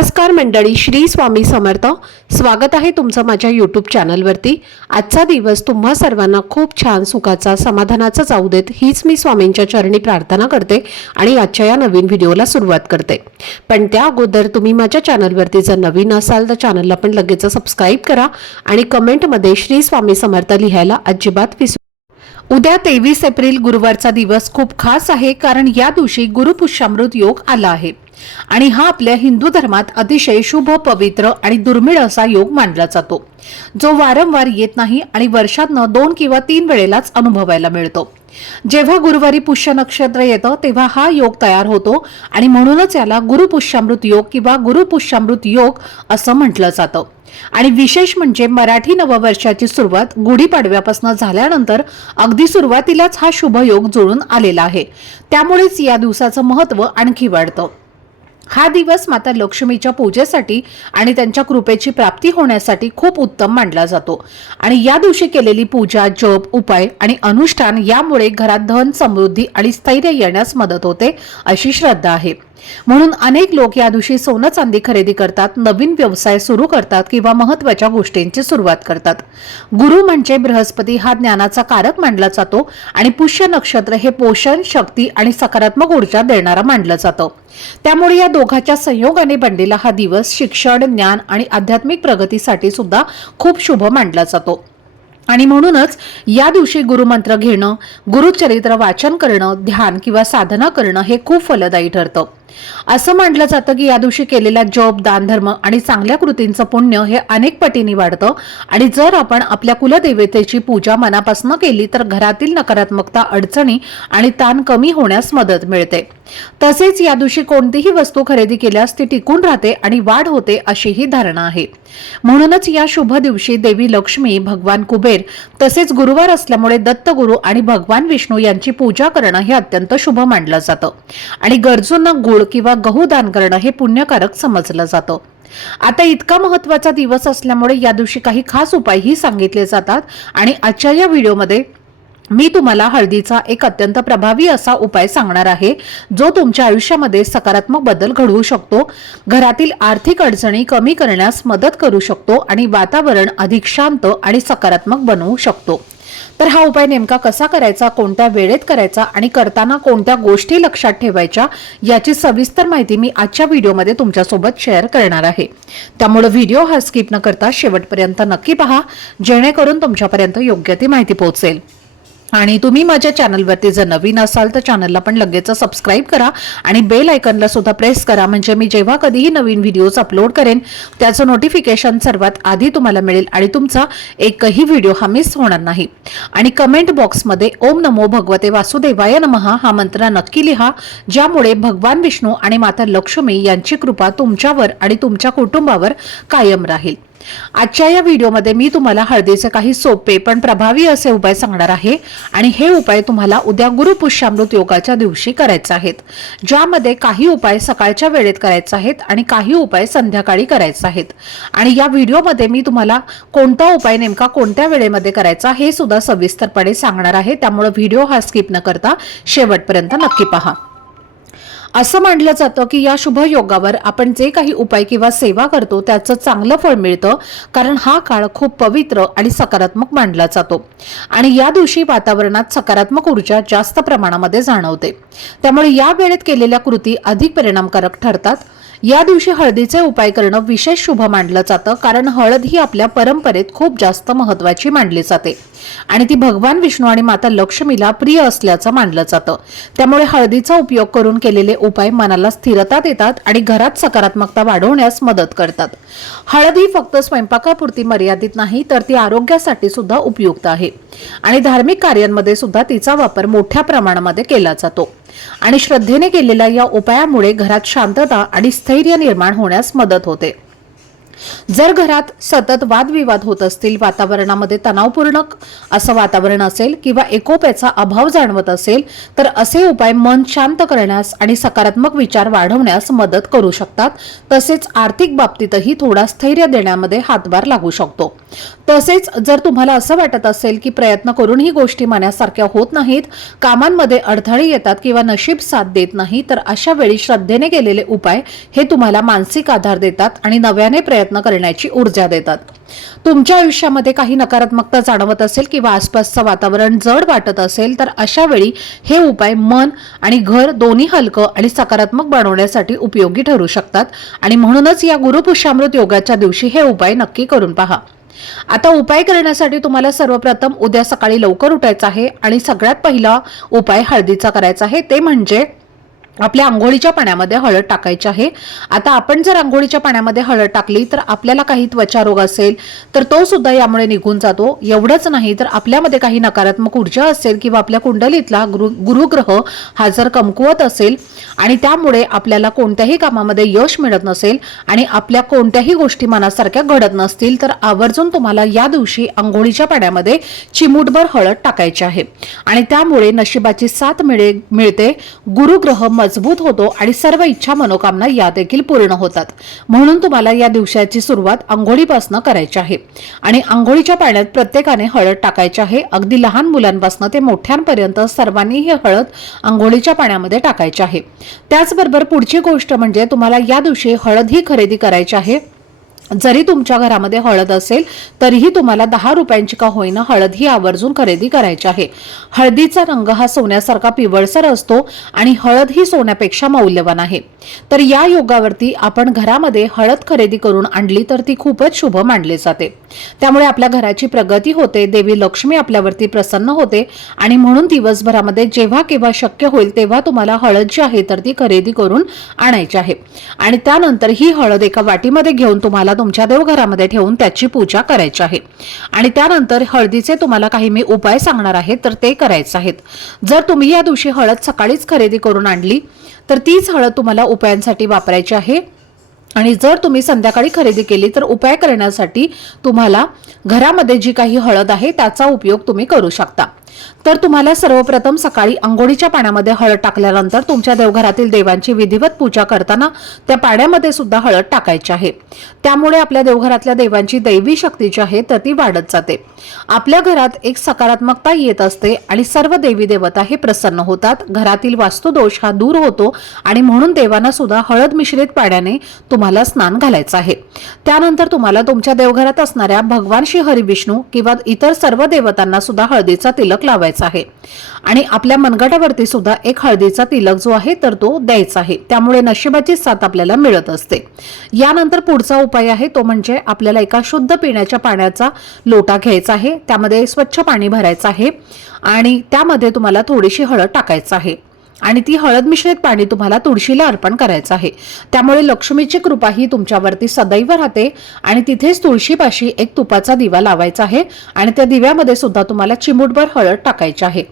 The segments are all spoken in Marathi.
नमस्कार मंडळी, श्री स्वामी समर्थ. स्वागत आहे तुमचं माझ्या यूट्यूब चॅनलवरती. आजचा दिवस तुम्हा सर्वांना खूप छान सुखाचा समाधानाचा जाऊ देत हीच मी स्वामींच्या चरणी प्रार्थना करते आणि आजच्या या नवीन व्हिडिओला सुरुवात करते. पण त्या अगोदर तुम्ही माझ्या चॅनलवरती जर नवीन असाल तर चॅनलला पण लगेच सबस्क्राईब करा आणि कमेंटमध्ये श्री स्वामी समर्थ लिहायला अजिबात विसरू. उद्या 23 एप्रिल गुरुवारचा दिवस खूप खास आहे, कारण या दिवशी गुरुपुष्यामृत योग आला आहे आणि हा आपल्या हिंदू धर्मात अतिशय शुभ, पवित्र आणि दुर्मिळ असा योग मानला जातो, जो वारंवार येत नाही आणि वर्षातनं 2 किंवा 3 वेळेलाच अनुभवायला मिळतो. जेव्हा गुरुवारी पुष्य नक्षत्र येतं तेव्हा हा योग तयार होतो आणि म्हणूनच याला गुरुपुष्यामृत योग किंवा गुरुपुष्यामृत योग असं म्हटलं जातं. आणि विशेष म्हणजे मराठी नववर्षाची सुरुवात गुढीपाडव्यापासून झाल्यानंतर अगदी सुरुवातीलाच हा शुभ योग जुळून आलेला आहे. त्यामुळेच या दिवसाचं महत्त्व आणखी वाढतं. हा दिवस माता लक्ष्मीच्या पूजेसाठी आणि त्यांच्या कृपेची प्राप्ती होण्यासाठी खूप उत्तम मानला जातो आणि या दिवशी केलेली पूजा, जप, उपाय आणि अनुष्ठान यामुळे घरात धन, समृद्धी आणि स्थैर्य येण्यास मदत होते अशी श्रद्धा आहे. म्हणून अनेक लोक या दिवशी सोनं चांदी खरेदी करतात, नवीन व्यवसाय सुरू करतात किंवा महत्त्वाच्या गोष्टींची सुरुवात करतात. गुरु म्हणजे बृहस्पती हा ज्ञानाचा कारक मानला जातो आणि पुष्य नक्षत्र हे पोषण, शक्ती आणि सकारात्मक ऊर्जा देणारा मानलं जातं. त्यामुळे या दोघांच्या संयोगाने बनलेला हा दिवस शिक्षण, ज्ञान आणि आध्यात्मिक प्रगतीसाठी सुद्धा खूप शुभ मानला जातो. आणि म्हणूनच या दिवशी गुरुमंत्र घेणं, गुरुचरित्र वाचन करणं, ध्यान किंवा साधना करणं हे खूप फलदायी ठरतं. असं मानलं जातं की या दिवशी केलेला जप, दानधर्म आणि चांगल्या कृतींचं पुण्य हे अनेक पटीने वाढतं आणि जर आपण आपल्या कुलदेवतेची पूजा मनापासून केली तर घरातील नकारात्मकता, अडचणी आणि ताण कमी होण्यास मदत मिळते. तसेच या दिवशी कोणतीही वस्तू खरेदी केल्यास ती टिकून राहते आणि वाढ होते अशी ही धारणा आहे. म्हणूनच या शुभ दिवशी देवी लक्ष्मी, भगवान कुबेर तसेच गुरुवार असल्यामुळे दत्तगुरु आणि भगवान विष्णू यांची पूजा करणं हे अत्यंत शुभ मानलं जातं आणि गरजूंना गुळ किंवा गहू दान करणं हे पुण्यकारक समजलं जातं. आता इतका महत्त्वाचा दिवस असल्यामुळे या दिवशी काही खास उपायही सांगितले जातात आणि आजच्या या व्हिडिओमध्ये मी तुम्हाला हळदीचा एक अत्यंत प्रभावी असा उपाय सांगणार आहे, जो तुमच्या आयुष्यामध्ये सकारात्मक बदल घडवू शकतो, घरातील आर्थिक अडचणी कमी करण्यास मदत करू शकतो आणि वातावरण अधिक शांत आणि सकारात्मक बनवू शकतो. तर हा उपाय नेमका कसा करायचा, कोणत्या वेळेत करायचा आणि करताना कोणत्या गोष्टी लक्षात ठेवायच्या याची सविस्तर माहिती मी आजच्या व्हिडिओमध्ये तुमच्यासोबत शेअर करणार आहे. त्यामुळे व्हिडिओ हा स्किप न करता शेवटपर्यंत नक्की पहा, जेणेकरून तुमच्यापर्यंत योग्य ती माहिती पोहोचेल. आणि तुम्ही माझ्या चॅनलवरती जर नवीन असाल तर चॅनलला पण लगेच सबस्क्राईब करा आणि बेल आयकॉनला सुद्धा प्रेस करा, म्हणजे मी जेव्हा कधीही नवीन व्हिडिओज अपलोड करेन त्याचं नोटिफिकेशन सर्वात आधी तुम्हाला मिळेल आणि तुमचा एकही व्हिडिओ हा मिस होणार नाही. आणि कमेंट बॉक्समध्ये ओम नमो भगवते वासुदेवाय नमः हा मंत्र नक्की लिहा, ज्यामुळे भगवान विष्णू आणि माता लक्ष्मी यांची कृपा तुमच्यावर आणि तुमच्या कुटुंबावर कायम राहील. आजच्या या व्हिडिओमध्ये मी तुम्हाला हळदीचे काही सोपे पण प्रभावी असे उपाय सांगणार आहे आणि हे उपाय तुम्हाला उद्या गुरुपुष्यामृत योगाच्या दिवशी करायचे आहेत, ज्यामध्ये काही उपाय सकाळच्या वेळेत करायचे आहेत आणि काही उपाय संध्याकाळी करायचे आहेत. आणि या व्हिडिओमध्ये मी तुम्हाला कोणता उपाय नेमका कोणत्या वेळेमध्ये करायचा हे सुद्धा सविस्तरपणे सांगणार आहे. त्यामुळे व्हिडिओ हा स्किप न करता शेवटपर्यंत नक्की पहा. असं मानलं जातं की या शुभ योगावर आपण जे काही उपाय किंवा सेवा करतो त्याचं चांगलं फळ मिळतं, कारण हा काळ खूप पवित्र आणि सकारात्मक मानला जातो आणि या दिवशी वातावरणात सकारात्मक ऊर्जा जास्त प्रमाणामध्ये जाणवते. त्यामुळे या वेळेत केलेल्या कृती अधिक परिणामकारक ठरतात. या दिवशी हळदीचे उपाय करणं विशेष शुभ मानलं जातं, कारण हळद ही आपल्या परंपरेत खूप जास्त महत्त्वाची मानली जाते आणि ती भगवान विष्णू आणि माता लक्ष्मीला प्रिय असल्याचं मानलं जातं. त्यामुळे हळदीचा उपयोग करून केलेले उपाय मनाला स्थिरता देतात आणि घरात सकारात्मकता वाढवण्यास मदत करतात. हळद ही फक्त स्वयंपाकापुरती मर्यादित नाही, तर ती आरोग्यासाठी सुद्धा उपयुक्त आहे आणि धार्मिक कार्यांमध्ये सुद्धा तिचा वापर मोठ्या प्रमाणामध्ये केला जातो. आणि श्रद्धेने केलेल्या या उपायामुळे घरात शांतता आणि स्थैर्य निर्माण होण्यास मदत होते. जर घरात सतत वादविवाद होत असतील, वातावरणामध्ये तणावपूर्ण असं वातावरण असेल किंवा एकोप्याचा अभाव जाणवत असेल तर असे उपाय मन शांत करण्यास आणि सकारात्मक विचार वाढवण्यास मदत करू शकतात. तसेच आर्थिक बाबतीतही थोडा स्थैर्य देण्यामध्ये हातभार लागू शकतो. तसेच जर तुम्हाला असं वाटत असेल की प्रयत्न करूनही गोष्टी मनासारख्या होत नाहीत, कामांमध्ये अडथळे येतात किंवा नशीब साथ देत नाही, तर अशा वेळी श्रद्धेने केलेले उपाय हे तुम्हाला मानसिक आधार देतात आणि नव्याने प्रयत्न करण्याची ऊर्जा देतात. तुमच्या आयुष्यामध्ये काही नकारात्मकता जाणवत असेल किंवा आसपासचं वातावरण जड वाटत असेल, तर अशा वेळी हे उपाय मन आणि घर दोन्ही हलकं आणि सकारात्मक बनवण्यासाठी उपयोगी ठरू शकतात आणि म्हणूनच या गुरुपुष्यामृत योगाच्या दिवशी हे उपाय नक्की करून पहा. आता उपाय करण्यासाठी तुम्हाला सर्वप्रथम उद्या सकाळी लवकर उठायचं आहे आणि सगळ्यात पहिला उपाय हळदीचा करायचा आहे. ते म्हणजे आपल्या अंघोळीच्या पाण्यामध्ये हळद टाकायची आहे. आता आपण जर अंघोळीच्या पाण्यामध्ये हळद टाकली तर आपल्याला काही त्वचा रोग असेल तर तो सुद्धा यामुळे निघून जातो. एवढंच नाही तर आपल्यामध्ये काही नकारात्मक ऊर्जा असेल किंवा आपल्या कुंडलीतला गुरुग्रह हा जर कमकुवत असेल आणि त्यामुळे आपल्याला कोणत्याही कामामध्ये यश मिळत नसेल आणि आपल्या कोणत्याही गोष्टी मनासारख्या घडत नसतील, तर आवर्जून तुम्हाला या दिवशी अंघोळीच्या पाण्यामध्ये चिमूटभर हळद टाकायची आहे आणि त्यामुळे नशिबाची साथ मिळते, गुरुग्रह मजबूत होतो आणि सर्व इच्छा मनोकामना या देखील पूर्ण होतात. म्हणून तुम्हाला या दिवसाची सुरुवात अंघोळीपासून करायची आहे आणि अंघोळीच्या पाण्यात प्रत्येकाने हळद टाकायची आहे. अगदी लहान मुलांपासून ते मोठ्यांपर्यंत सर्वांनी ही हळद अंघोळीच्या पाण्यामध्ये टाकायची आहे. त्याचबरोबर पुढची गोष्ट म्हणजे तुम्हाला या दिवशी हळद ही खरेदी करायची आहे. जरी तुमच्या घरामध्ये हळद असेल तरीही तुम्हाला 10 रुपयांची का होईना हळद ही आवर्जून खरेदी करायची आहे. हळदीचा रंग हा सोन्यासारखा पिवळसर असतो आणि हळद ही सोन्यापेक्षा मौल्यवान आहे. तर या योगावरती आपण घरामध्ये हळद खरेदी करून आणली तर ती खूपच शुभ मानली जाते. त्यामुळे आपल्या घराची प्रगती होते, देवी लक्ष्मी आपल्यावरती प्रसन्न होते आणि म्हणून दिवसभरामध्ये जेव्हा केव्हा शक्य होईल तेव्हा तुम्हाला हळद जी आहे तर ती खरेदी करून आणायची आहे आणि त्यानंतर ही हळद एका वाटीमध्ये घेऊन तुम्हाला तुमच्या देवघरामध्ये ठेवून त्याची पूजा करायची आहे आणि त्यानंतर हळदीचे तुम्हाला काही मी उपाय सांगणार आहे तर ते करायचे आहेत. जर तुम्ही या दिवशी हळद सकाळीच खरेदी करून आणली तर तीच हळद तुम्हाला उपायांसाठी वापरायची आहे आणि जर तुम्ही संध्याकाळी खरेदी केली तर उपाय करण्यासाठी तुम्हाला घरामध्ये जी काही हळद आहे त्याचा उपयोग तुम्ही करू शकता. तर तुम्हाला सर्वप्रथम सकाळी अंघोळीच्या पाण्यामध्ये हळद टाकल्यानंतर तुमच्या देवघरातील देवांची विधिवत पूजा करताना त्या पाण्यामध्ये सुद्धा हळद टाकायची आहे. त्यामुळे आपल्या देवघरातल्या देवांची दैवी शक्ती जी आहे तर ती वाढत जाते. आपल्या घरात एक सकारात्मकता येत असते आणि सर्व देवी देवता हे प्रसन्न होतात. घरातील वास्तुदोष हा दूर होतो आणि म्हणून देवांना सुद्धा हळद मिश्रित पाण्याने तुम्हाला स्नान घालायचं आहे. त्यानंतर तुम्हाला तुमच्या देवघरात असणाऱ्या भगवान श्री हरी विष्णू किंवा इतर सर्व देवतांना सुद्धा हळदीचा तिलक लावायचा आहे आणि आपल्या मनगटावरती सुद्धा एक हळदीचा तिलक जो आहे तर तो द्यायचा आहे. त्यामुळे नशिबाची साथ आपल्याला मिळत असते. यानंतर पुढचा उपाय आहे तो म्हणजे आपल्याला एका शुद्ध पिण्याच्या पाण्याचा लोटा घ्यायचा आहे. त्यामध्ये स्वच्छ पाणी भरायचं आहे आणि त्यामध्ये तुम्हाला थोडीशी हळद टाकायचं आहे आणि ती हळद मिश्रित पाणी तुम्हाला तुळशीला अर्पण करायचं आहे. त्यामुळे लक्ष्मीची कृपा ही तुमच्यावरती सदैव राहते आणि तिथेच तुळशीपाशी एक तुपाचा दिवा लावायचा आहे आणि त्या दिव्यामध्ये सुद्धा तुम्हाला चिमूटभर हळद टाकायची आहे.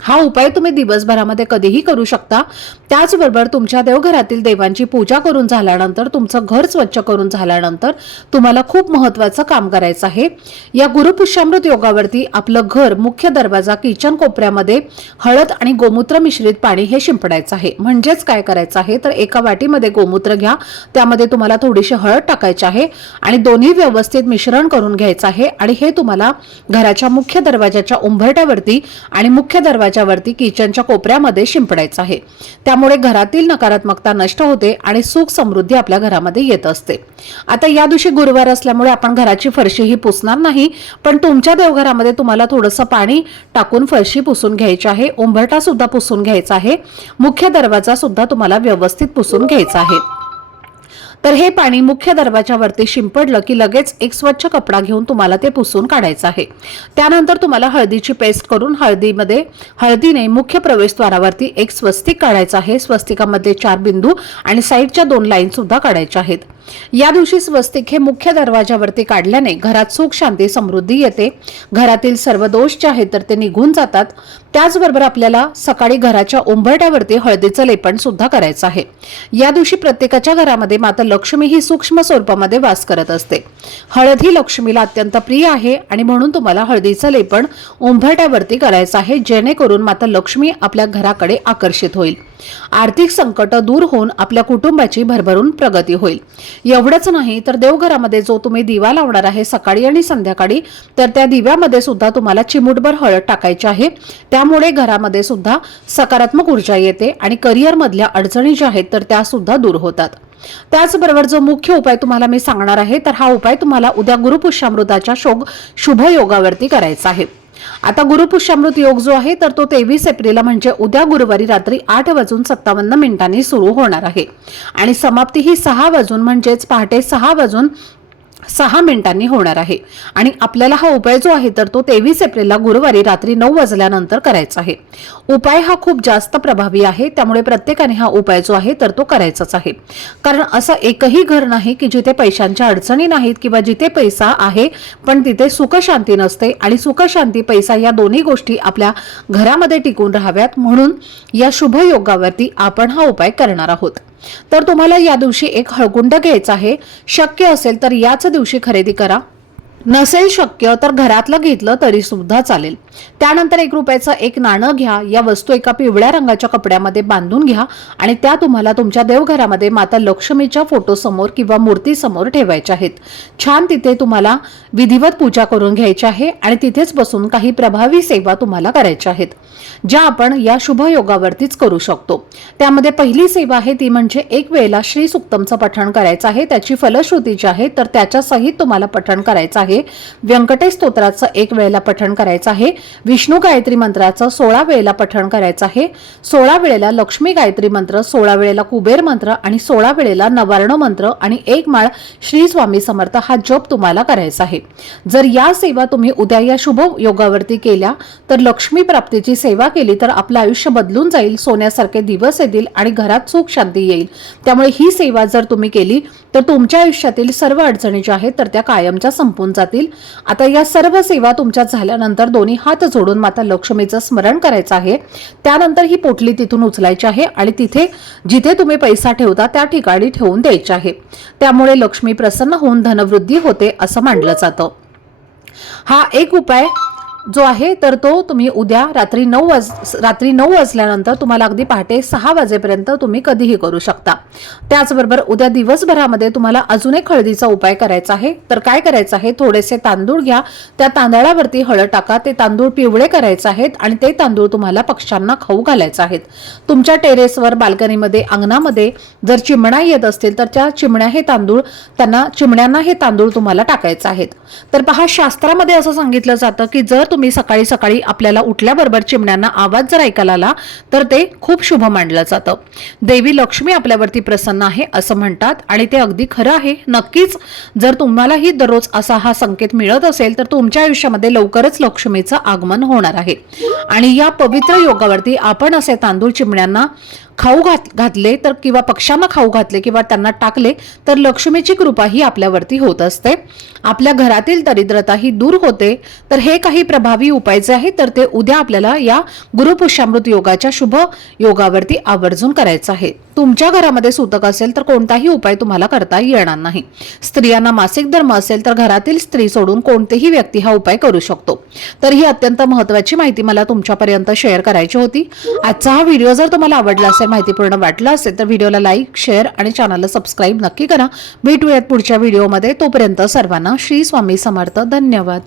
हा उपाय तुम्ही दिवसभरामध्ये कधीही करू शकता. त्याचबरोबर तुमच्या देवघरातील देवांची पूजा करून झाल्यानंतर तुमचं घर स्वच्छ करून झाल्यानंतर तुम्हाला खूप महत्त्वाचं काम करायचं आहे. या गुरुपुष्यामृत योगावरती आपलं घर, मुख्य दरवाजा, किचन कोपऱ्यामध्ये हळद आणि गोमूत्र मिश्रित पाणी हे शिंपडायचं आहे. म्हणजेच काय करायचं आहे तर एका वाटीमध्ये गोमूत्र घ्या, त्यामध्ये तुम्हाला थोडीशी हळद टाकायची आहे आणि दोन्ही व्यवस्थित मिश्रण करून घ्यायचं आहे आणि हे तुम्हाला घराच्या मुख्य दरवाजाच्या उंबरठ्यावरती आणि मुख्य दरवाजावरती किचनच्या कोपऱ्यामध्ये शिंपडायचं आहे. त्यामुळे घरातील नकारात्मकता नष्ट होते आणि सुख समृद्धी आपल्या घरामध्ये येत असते. आता या दिवशी गुरुवार असल्यामुळे आपण घराची फरशी ही पुसणार नाही, पण तुमच्या देवघरामध्ये तुम्हाला थोडंसं पाणी टाकून फरशी पुसून घ्यायची आहे. उंबरठा सुद्धा पुसून घ्यायचा आहे. मुख्य दरवाजा सुद्धा तुम्हाला व्यवस्थित पुसून घ्यायचा आहे. तर हे पाणी मुख्य दरवाजावरती शिंपडलं की लगेच एक स्वच्छ कपडा घेऊन तुम्हाला ते पुसून काढायचं आहे. त्यानंतर तुम्हाला हळदीची पेस्ट करून हळदीने मुख्य प्रवेशद्वारावरती एक स्वस्तिक काढायचं आहे. स्वस्तिकामध्ये 4 बिंदू आणि साईडच्या 2 लाईन सुद्धा काढायच्या आहेत. या दिवशी स्वस्तिक हे मुख्य दरवाजावरती काढल्याने घरात सुख, शांती, समृद्धी येते. घरातील सर्व दोष जे आहेत तर ते निघून जातात. त्याचबरोबर आपल्याला सकाळी घराच्या उंबरठ्यावरती हळदीचं लेपन सुद्धा करायचं आहे. या दिवशी प्रत्येकाच्या घरामध्ये माता लक्ष्मी ही सूक्ष्म स्वरूपामध्ये वास करत असते. हळद ही लक्ष्मीला अत्यंत प्रिय आहे आणि म्हणून तुम्हाला हळदीचं लेपन उंबरठ्यावरती करायचं आहे, जेणेकरून माता लक्ष्मी आपल्या घराकडे आकर्षित होईल. आर्थिक संकट दूर होऊन आपल्या कुटुंबाची भरभरून प्रगती होईल. एवढंच नाही तर देवघरामध्ये जो तुम्ही दिवा लावणार आहे सकाळी आणि संध्याकाळी, तर त्या दिव्यामध्ये सुद्धा तुम्हाला चिमूटभर हळद टाकायची आहे. त्यामुळे घरामध्ये सुद्धा सकारात्मक ऊर्जा येते आणि करिअर मधल्या अडचणी ज्या आहेत तर त्या सुद्धा दूर होतात. त्याचबरोबर जो मुख्य उपाय तुम्हाला मी सांगणार आहे, तर हा उपाय तुम्हाला उद्या गुरुपुष्यामृताच्या शुभ योगावरती करायचा आहे. आता गुरुपुष्यामृत योग जो आहे तर तो 23 एप्रिल म्हणजे उद्या गुरुवारी रात्री 8:57 सुरू होणार आहे आणि समाप्ती ही 6 म्हणजेच पहाटे 6:06 होणार आहे. आणि आपल्याला हा उपाय जो आहे तर तो 23 एप्रिलला गुरुवारी रात्री 9 वाजल्यानंतर करायचा आहे. उपाय हा खूप जास्त प्रभावी आहे, त्यामुळे प्रत्येकाने हा उपाय जो आहे तर तो करायचाच आहे. कारण असं एकही घर नाही की जिथे पैशांच्या अडचणी नाहीत किंवा जिथे पैसा आहे पण तिथे सुख शांती नसते, आणि सुख शांती पैसा या दोन्ही गोष्टी आपल्या घरामध्ये टिकून राहाव्यात म्हणून या शुभ योगावरती आपण हा उपाय करणार आहोत. तर तुम्हाला या दिवशी एक हळकुंड घ्यायचा आहे. शक्य असेल तर याच दिवशी खरेदी करा, नसेल शक्य तर घरातलं घेतलं तरी सुद्धा चालेल. त्यानंतर 1 रुपयाचं एक नाणं घ्या. या वस्तू एका पिवळ्या रंगाच्या कपड्यामध्ये बांधून घ्या आणि त्या तुम्हाला तुमच्या देवघरामध्ये माता लक्ष्मीच्या फोटो समोर किंवा मूर्ती समोर ठेवायच्या आहेत. छान तिथे तुम्हाला विधिवत पूजा करून घ्यायची आहे आणि तिथेच बसून काही प्रभावी सेवा तुम्हाला करायच्या आहेत, ज्या आपण या शुभ योगावरतीच करू शकतो. त्यामध्ये पहिली सेवा आहे ती म्हणजे एक वेळेला श्री सुक्तमचं पठण करायचं आहे. त्याची फलश्रुती जी आहे तर त्याच्या सहित तुम्हाला पठण करायचं आहे. व्यंकटेश स्तोत्राचं 1 वेळेला पठण करायचं आहे. विष्णू गायत्री मंत्राचं 16 वेळेला पठण करायचं आहे. 16 वेळेला लक्ष्मी गायत्री मंत्र, 16 वेळेला कुबेर मंत्र आणि 16 वेळेला नवार्ण मंत्र आणि 1 माळ श्री स्वामी समर्थ हा जप तुम्हाला करायचा आहे. जर या सेवा तुम्ही उद्या या शुभ योगावरती केल्या तर लक्ष्मी प्राप्तीची सेवा केली तर आपलं आयुष्य बदलून जाईल, सोन्यासारखे दिवस येतील आणि घरात सुख शांती येईल. त्यामुळे ही सेवा जर तुम्ही केली तर तुमच्या आयुष्यातील सर्व अडचणी ज्या आहेत तर त्या कायमच्या संपून जातील. आता या सर्व सेवा तुमच्या झाल्यानंतर दोन्ही हात जोडून माता लक्ष्मीचं स्मरण करायचं आहे. त्यानंतर ही पोटली तिथून उचलायची आहे आणि तिथे जिथे तुम्ही पैसा ठेवता त्या ठिकाणी ठेवून द्यायची आहे. त्यामुळे लक्ष्मी प्रसन्न होऊन धनवृद्धी होते असं मानलं जातं. हा एक उपाय जो आहे तर तो तुम्ही उद्या रात्री 9 वाजल्यानंतर तुम्हाला अगदी पहाटे 6 वाजेपर्यंत तुम्ही कधीही करू शकता. त्याचबरोबर उद्या दिवसभरामध्ये तुम्हाला अजून एक हळदीचा उपाय करायचा आहे. तर काय करायचं आहे, थोडेसे तांदूळ घ्या, त्या तांदळावरती हळद टाका, ते तांदूळ पिवळे करायचे आहेत आणि ते तांदूळ तुम्हाला पक्ष्यांना खाऊ घालायचे आहेत. तुमच्या टेरेसवर, बाल्कनीमध्ये, अंगणामध्ये जर चिमण्या येत असतील तर त्या चिमण्यांना हे तांदूळ तुम्हाला टाकायचे आहेत. तर पहा, शास्त्रामध्ये असं सांगितलं जातं की जर तुम्ही सकाळी सकाळी आपल्याला उठल्याबरोबर चिमण्यांना आवाज जर ऐकायला आला तर ते खूप शुभ मानलं जातं. देवी लक्ष्मी आपल्यावरती प्रसन्न आहे असं म्हणतात आणि ते अगदी खरं आहे. नक्कीच जर तुम्हालाही दररोज असा हा संकेत मिळत असेल तर तुमच्या आयुष्यामध्ये लवकरच लक्ष्मीचं आगमन होणार आहे. आणि या पवित्र योगावरती आपण असे तांदूळ चिमण्यांना खाऊ घातले तर किंवा पक्ष्यांना खाऊ घातले किंवा त्यांना टाकले तर लक्ष्मीची कृपा ही आपल्यावरती होत असते. आपल्या घरातील दरिद्रता ही दूर होते. तर हे काही प्रभावी उपाय जे आहेत तर ते उद्या आपल्याला या गुरुपुष्यामृत योगाच्या शुभ योगावरती आवर्जून करायचं आहे. तुमच्या घरामध्ये सूतक असेल तर कोणताही उपाय तुम्हाला करता येणार नाही. स्त्रियांना मासिक धर्म असेल तर घरातील स्त्री सोडून कोणतेही व्यक्ती हा उपाय करू शकतो. तर ही अत्यंत महत्त्वाची माहिती मला तुमच्यापर्यंत शेअर करायची होती. आजचा हा व्हिडिओ जर तुम्हाला आवडला असेल, माहितीपूर्ण वाटला असेल तर व्हिडिओला लाईक, शेअर आणि चॅनलला सबस्क्राईब नक्की करा. भेटूयात पुढच्या व्हिडिओमध्ये. तोपर्यंत सर्वांना श्री स्वामी समर्थ. धन्यवाद.